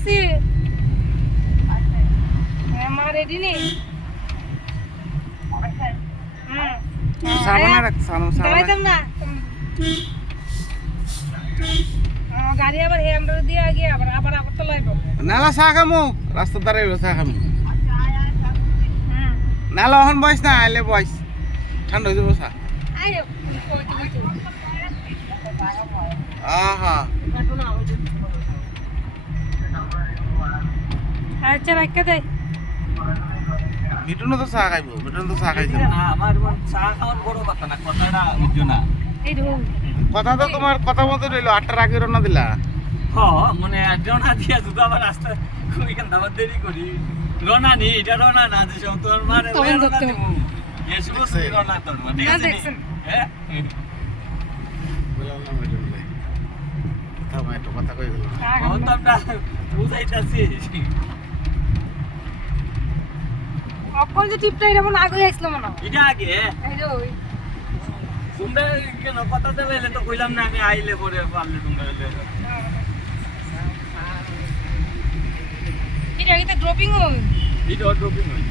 যাইতাছি আমার রেডি নেই সাবানা রাখ সাবানা দাঁড়াইতাম না গাড়ি আবার হ্যান্ডেল দিয়ে গিয়ে আবার আবার আবার তো লাগবে নালা চা খামু রাস্তার ধারে চা খামু নালা এখন বয়স না আইলে বয়স ঠান্ডা হয়ে যাবো চা আইও আহা আচ্ছা রাখতে দে মিটুনও তো চা খাইবো মিটুন তো চা খাইছে না আমার চা খাওয়ার বড় কথা না কথাটা বুঝছো না এই ধরুন কথা তো তোমার কথা মতো রইলো 8টার আগে রওনা দিলা মানে রওনা দিয়া যদি আবার রাস্তা ওইখান আবার দেরি করি রওনা নেই এটা রওনা না যে সব তোর মানে তখন ধরতে হবে। এসব বসে রওনা তোর মানে ঠিক না আছে দেখছেন। হ্যাঁ বললাম না মিটুন ভাই থামা একটু কথা কই গেল এখন তো আমরা বুঝাইতাছি অকল যে টিপটা এরকম আগে আসলো মনে হয় এটা আগে এই যে ওই তোমরা কেন কথা দেবে তো কইলাম না আমি আইলে পরে পারলে তোমরা এটা ড্রপিং ওই এটা ড্রপিং হয়